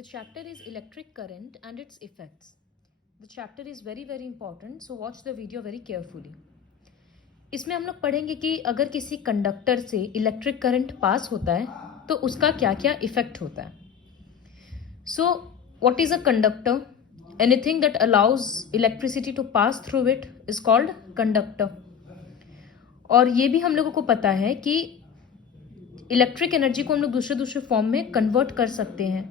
The chapter is electric current and its effects. The chapter is very important, so watch the video very carefully. इसमें हम लोग पढ़ेंगे कि अगर किसी कंडक्टर से इलेक्ट्रिक करंट पास होता है तो उसका क्या क्या इफेक्ट होता है. So what is a conductor? Anything that allows electricity to pass through it is called conductor. और ये भी हम लोगों को पता है कि इलेक्ट्रिक एनर्जी को हम लोग दूसरे फॉर्म में कन्वर्ट कर सकते हैं,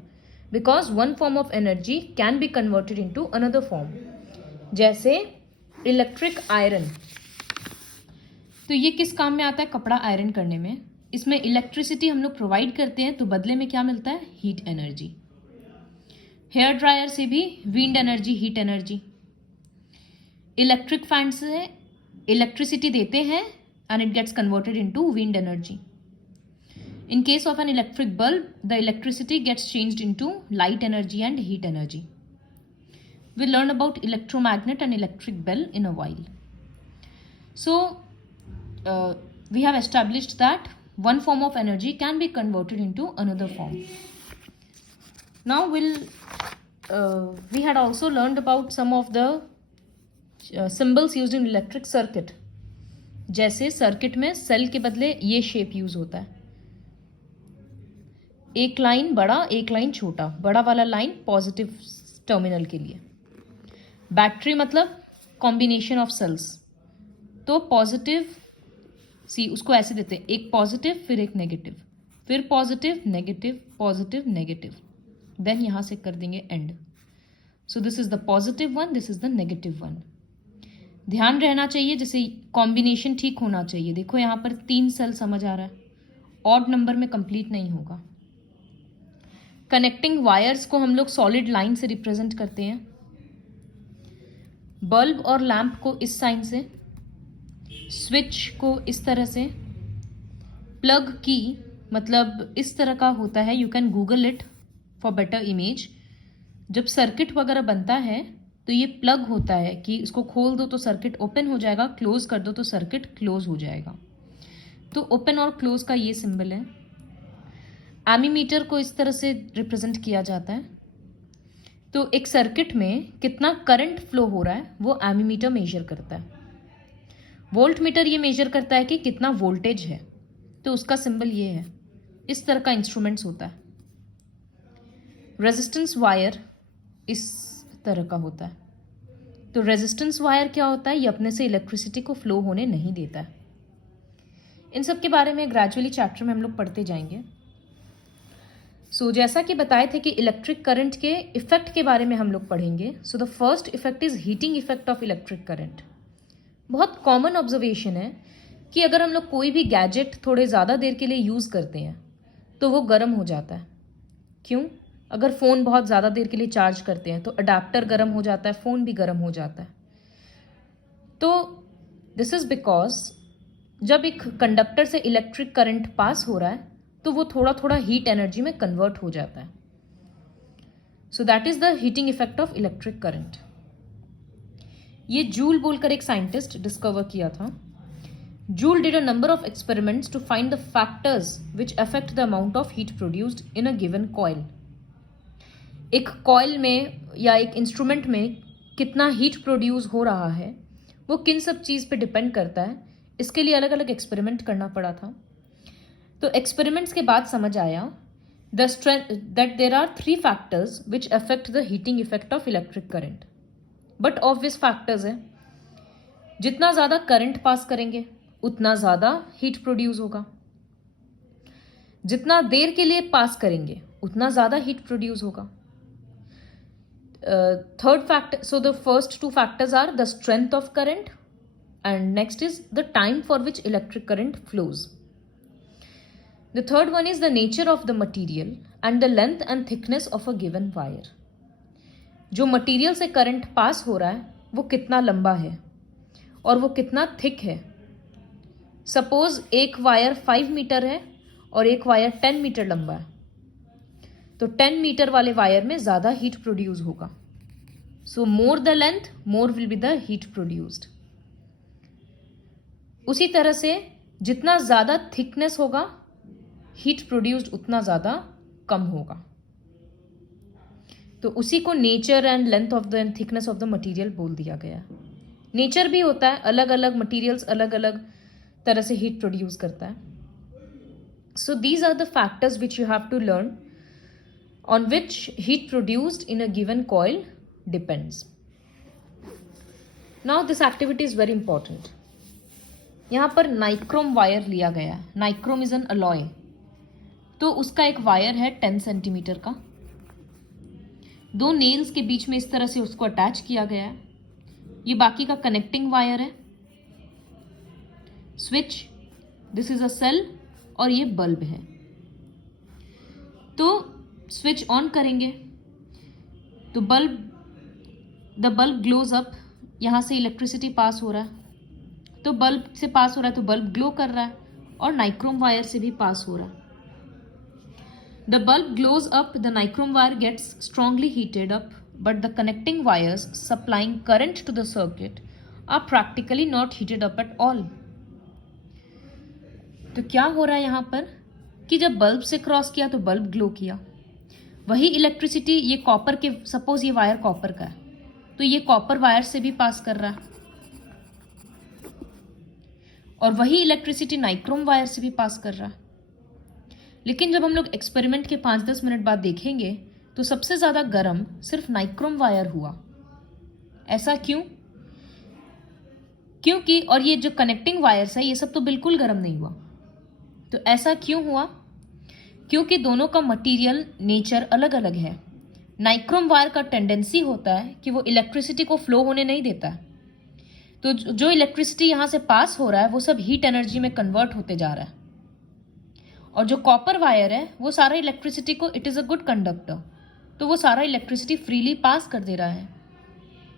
because one form of energy can be converted into another form. जैसे इलेक्ट्रिक आयरन, तो ये किस काम में आता है? कपड़ा आयरन करने में. इसमें इलेक्ट्रिसिटी हम लोग प्रोवाइड करते हैं तो बदले में क्या मिलता है? Heat energy. हेयर ड्रायर से भी wind energy, heat energy. Electric fan से इलेक्ट्रिसिटी देते हैं and it gets converted into wind energy. In case of an electric bulb, the electricity gets changed into light energy and heat energy. We'll learn about electromagnet and electric bell in a while. So, we have established that one form of energy can be converted into another form. Now, we had also learned about some of the symbols used in electric circuit. जैसे circuit में cell के बदले ये shape use होता है. एक line बड़ा, एक लाइन छोटा. बड़ा वाला लाइन पॉजिटिव टर्मिनल के लिए. बैटरी मतलब कॉम्बिनेशन ऑफ सेल्स. तो पॉजिटिव सी उसको ऐसे देते हैं, एक पॉजिटिव फिर एक नेगेटिव, फिर positive negative positive negative, then यहां से कर देंगे end. So this is the positive one, this is the negative one. ध्यान रहना चाहिए, जैसे कॉम्बिनेशन ठीक होना चाहिए. देखो यहाँ पर 3 सेल समझ आ रहा है, ऑड नंबर में कंप्लीट नहीं होगा. कनेक्टिंग वायर्स को हम लोग सॉलिड लाइन से रिप्रेजेंट करते हैं. बल्ब और लैंप को इस साइन से, स्विच को इस तरह से. प्लग की मतलब इस तरह का होता है, you can Google it for better image. जब सर्किट वगैरह बनता है तो ये प्लग होता है कि इसको खोल दो तो सर्किट ओपन हो जाएगा, क्लोज कर दो तो सर्किट क्लोज हो जाएगा. तो ओपन और क्लोज का ये सिंबल है. एमीमीटर को इस तरह से रिप्रेजेंट किया जाता है. तो एक सर्किट में कितना करंट फ्लो हो रहा है वो एमीमीटर मेजर करता है. वोल्ट मीटर ये मेजर करता है कि कितना वोल्टेज है, तो उसका सिंबल ये है. इस तरह का इंस्ट्रूमेंट्स होता है. रेजिस्टेंस वायर इस तरह का होता है. तो रेजिस्टेंस वायर क्या होता है? ये अपने से इलेक्ट्रिसिटी को फ्लो होने नहीं देता है. इन सब के बारे में ग्रेजुअली चैप्टर में हम लोग पढ़ते जाएंगे. सो जैसा कि बताए थे कि इलेक्ट्रिक करंट के इफेक्ट के बारे में हम लोग पढ़ेंगे. So the first effect is heating effect of electric current. बहुत कॉमन ऑब्जर्वेशन है कि अगर हम लोग कोई भी गैजेट थोड़े ज़्यादा देर के लिए यूज़ करते हैं तो वो गर्म हो जाता है. क्यों? अगर फ़ोन बहुत ज़्यादा देर के लिए चार्ज करते हैं तो अडाप्टर गर्म हो जाता है, फ़ोन भी गर्म हो जाता है. तो दिस इज़ बिकॉज जब एक कंडक्टर से इलेक्ट्रिक करंट पास हो रहा है तो वो थोड़ा थोड़ा हीट एनर्जी में कन्वर्ट हो जाता है. So that is the heating effect of electric current. ये जूल बोलकर एक साइंटिस्ट डिस्कवर किया था. Joule did a number of experiments to find the factors which affect the amount of heat produced in a given coil. एक coil में या एक instrument में कितना हीट प्रोड्यूस हो रहा है वो किन सब चीज़ पे डिपेंड करता है. इसके लिए अलग अलग एक्सपेरिमेंट करना पड़ा था. तो एक्सपेरिमेंट्स के बाद समझ आया that there are 3 factors which affect the heating effect of electric current. But obvious factors है. जितना ज़्यादा करंट पास करेंगे उतना ज़्यादा हीट प्रोड्यूस होगा. जितना देर के लिए पास करेंगे उतना ज़्यादा हीट प्रोड्यूस होगा. Third factor, so the first 2 factors are the strength of current and next is the time for which electric current flows. The third one is the nature of the material and the length and thickness of a given wire. जो material से current pass हो रहा है वो कितना लंबा है और वो कितना थिक है. सपोज एक वायर 5 मीटर है और एक वायर 10 मीटर लंबा है, तो 10 मीटर वाले वायर में ज़्यादा हीट प्रोड्यूस होगा. So more the length more will be the heat produced. उसी तरह से जितना ज़्यादा थिकनेस होगा हीट प्रोड्यूस्ड उतना ज़्यादा कम होगा. तो उसी को nature and length of the end thickness of the material बोल दिया गया। नेचर भी होता है, अलग अलग मटेरियल्स अलग अलग तरह से हीट प्रोड्यूस करता है। So these are the factors which you have to learn on which heat produced in a given coil depends. Now this activity is very important. यहाँ पर नाइक्रोम वायर लिया गया है। नाइक्रोम इज एन अलॉय, तो उसका एक wire है 10 centimetre का, 2 नेल्स के बीच में इस तरह से उसको अटैच किया गया है। ये बाकी का कनेक्टिंग वायर है। Switch, this is a cell, और ये बल्ब है। तो स्विच ऑन करेंगे तो द बल्ब ग्लोज अप। यहाँ से इलेक्ट्रिसिटी पास हो रहा है, तो बल्ब से पास हो रहा है तो बल्ब ग्लो कर रहा है, और नाइक्रोम वायर से भी पास हो रहा है। The bulb glows up, the nichrome wire gets strongly heated up, but the connecting wires supplying current to the circuit are practically not heated up at all. तो क्या हो रहा है यहाँ पर कि जब बल्ब से क्रॉस किया तो बल्ब ग्लो किया। वही इलेक्ट्रिसिटी ये कॉपर के, सपोज ये वायर कॉपर का है, तो ये कॉपर वायर से भी पास कर रहा है, और वही इलेक्ट्रिसिटी नाइक्रोम वायर से भी पास कर रहा है। लेकिन जब हम लोग एक्सपेरिमेंट के 5-10 मिनट बाद देखेंगे तो सबसे ज़्यादा गर्म सिर्फ नाइक्रोम वायर हुआ। ऐसा क्यों? क्योंकि, और ये जो कनेक्टिंग वायर्स है ये सब तो बिल्कुल गर्म नहीं हुआ। तो ऐसा क्यों हुआ? क्योंकि दोनों का मटेरियल नेचर अलग अलग है। नाइक्रोम वायर का टेंडेंसी होता है कि वो इलेक्ट्रिसिटी को फ्लो होने नहीं देता है, तो जो इलेक्ट्रिसिटी यहाँ से पास हो रहा है वो सब हीट एनर्जी में कन्वर्ट होते जा रहा है। और जो कॉपर वायर है वो सारा इलेक्ट्रिसिटी को, it is a good conductor, तो वो सारा इलेक्ट्रिसिटी फ्रीली पास कर दे रहा है,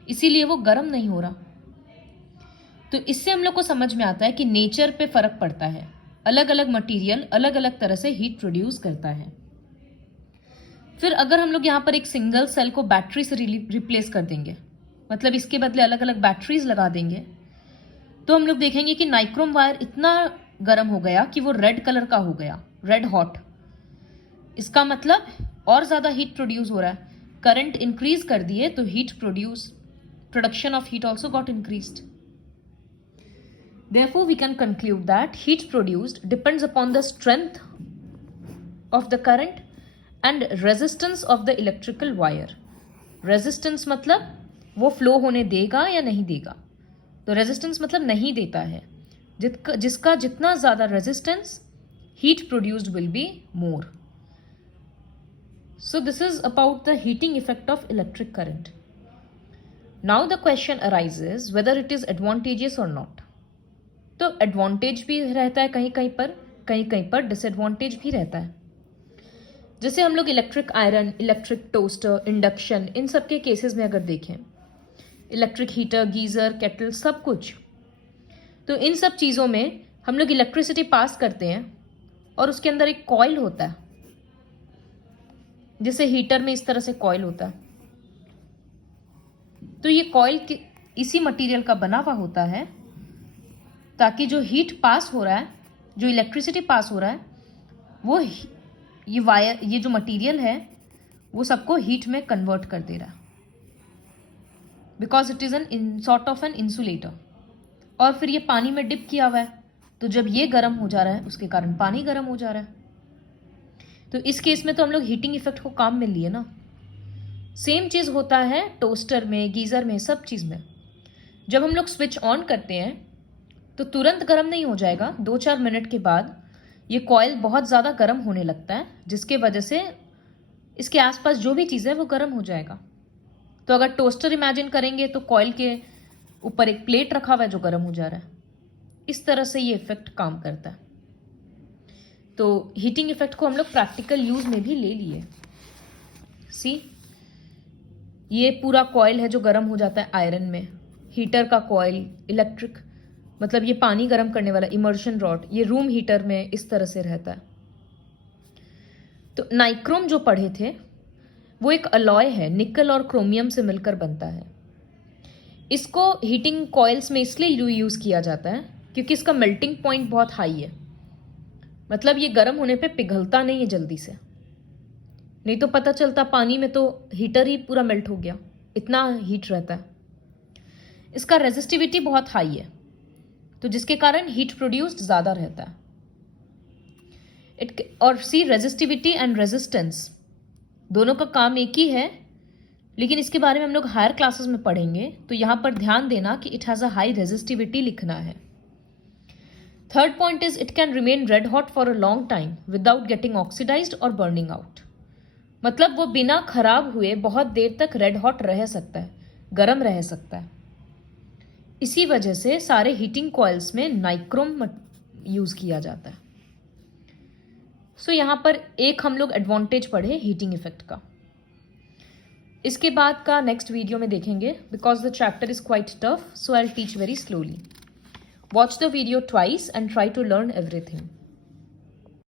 इसीलिए वो गर्म नहीं हो रहा। तो इससे हम लोग को समझ में आता है कि नेचर पे फर्क पड़ता है। अलग अलग मटेरियल अलग अलग तरह से हीट प्रोड्यूस करता है। फिर अगर हम लोग यहाँ पर एक सिंगल सेल को बैटरी से रिप्लेस कर देंगे, मतलब इसके बदले अलग अलग बैटरीज लगा देंगे, तो हम लोग देखेंगे कि नाइक्रोम वायर इतना गर्म हो गया कि वो रेड कलर का हो गया, रेड हॉट। इसका मतलब और ज़्यादा हीट प्रोड्यूस हो रहा है। करंट इंक्रीज कर दिए तो production of heat also got increased. Therefore, we can conclude that heat produced depends upon the strength of the current and resistance of the electrical wire. Resistance मतलब वो flow होने देगा या नहीं देगा, तो रेजिस्टेंस मतलब नहीं देता है। जिसका जितना ज़्यादा resistance, heat produced will be more. So this is about the heating effect of electric current. Now the question arises whether it is advantageous or not. तो एडवांटेज भी रहता है कहीं कहीं पर डिसएडवांटेज भी रहता है। जैसे हम लोग electric iron, electric toaster, induction, इन सब के केसेस में अगर देखें, इलेक्ट्रिक हीटर, गीज़र, केटल, सब कुछ, तो इन सब चीज़ों में हम लोग इलेक्ट्रिसिटी पास करते हैं और उसके अंदर एक कॉइल होता है, जैसे हीटर में इस तरह से कॉइल होता है। तो ये कॉइल इसी मटेरियल का बना हुआ होता है, ताकि जो हीट पास हो रहा है, जो इलेक्ट्रिसिटी पास हो रहा है, वो ये वायर, ये जो मटेरियल है वो सबको हीट में कन्वर्ट कर दे रहा है, because it is an sort of an insulator. और फिर ये पानी में डिप किया हुआ है, तो जब ये गर्म हो जा रहा है उसके कारण पानी गर्म हो जा रहा है। तो इस केस में तो हम लोग हीटिंग इफेक्ट को काम में लिए ना। सेम चीज़ होता है टोस्टर में, गीज़र में, सब चीज़ में। जब हम लोग स्विच ऑन करते हैं तो तुरंत गर्म नहीं हो जाएगा, 2-4 मिनट के बाद ये कॉइल बहुत ज़्यादा गर्म होने लगता है, जिसके वजह से इसके आसपास जो भी चीज़ है वो गर्म हो जाएगा। तो अगर टोस्टर इमेजिन करेंगे तो कॉइल के ऊपर एक प्लेट रखा हुआ है जो गर्म हो जा रहा है। इस तरह से ये इफेक्ट काम करता है। तो हीटिंग इफेक्ट को हम लोग प्रैक्टिकल यूज में भी ले लिए। सी, ये पूरा कॉइल है जो गर्म हो जाता है आयरन में, हीटर का कॉइल, इलेक्ट्रिक मतलब ये पानी गर्म करने वाला इमर्शन रॉड, ये रूम हीटर में इस तरह से रहता है। तो नाइक्रोम जो पढ़े थे वो एक अलॉय है, निकल और क्रोमियम से मिलकर बनता है। इसको हीटिंग कॉइल्स में इसलिए यूज़ किया जाता है क्योंकि इसका मेल्टिंग पॉइंट बहुत हाई है, मतलब ये गर्म होने पे पिघलता नहीं है जल्दी से। नहीं तो पता चलता पानी में तो हीटर ही पूरा मेल्ट हो गया, इतना हीट रहता है। इसका रेजिस्टिविटी बहुत हाई है, तो जिसके कारण हीट प्रोड्यूस्ड ज़्यादा रहता है। और सी, रेजिस्टिविटी एंड रेजिस्टेंस दोनों का काम एक ही है, लेकिन इसके बारे में हम लोग हायर क्लासेस में पढ़ेंगे, तो यहाँ पर ध्यान देना कि it has a high resistivity लिखना है। Third point is it can remain red hot for a long time without getting oxidised और बर्निंग आउट। मतलब वो बिना खराब हुए बहुत देर तक रेड हॉट रह सकता है, गर्म रह सकता है। इसी वजह से सारे हीटिंग कॉइल्स में नाइक्रोम यूज किया जाता है। सो यहाँ पर एक हम लोग एडवांटेज पढ़े हीटिंग इफेक्ट का। इसके बाद का नेक्स्ट वीडियो में देखेंगे, because the chapter is quite tough, so I will teach very slowly. Watch the video twice and try to learn everything.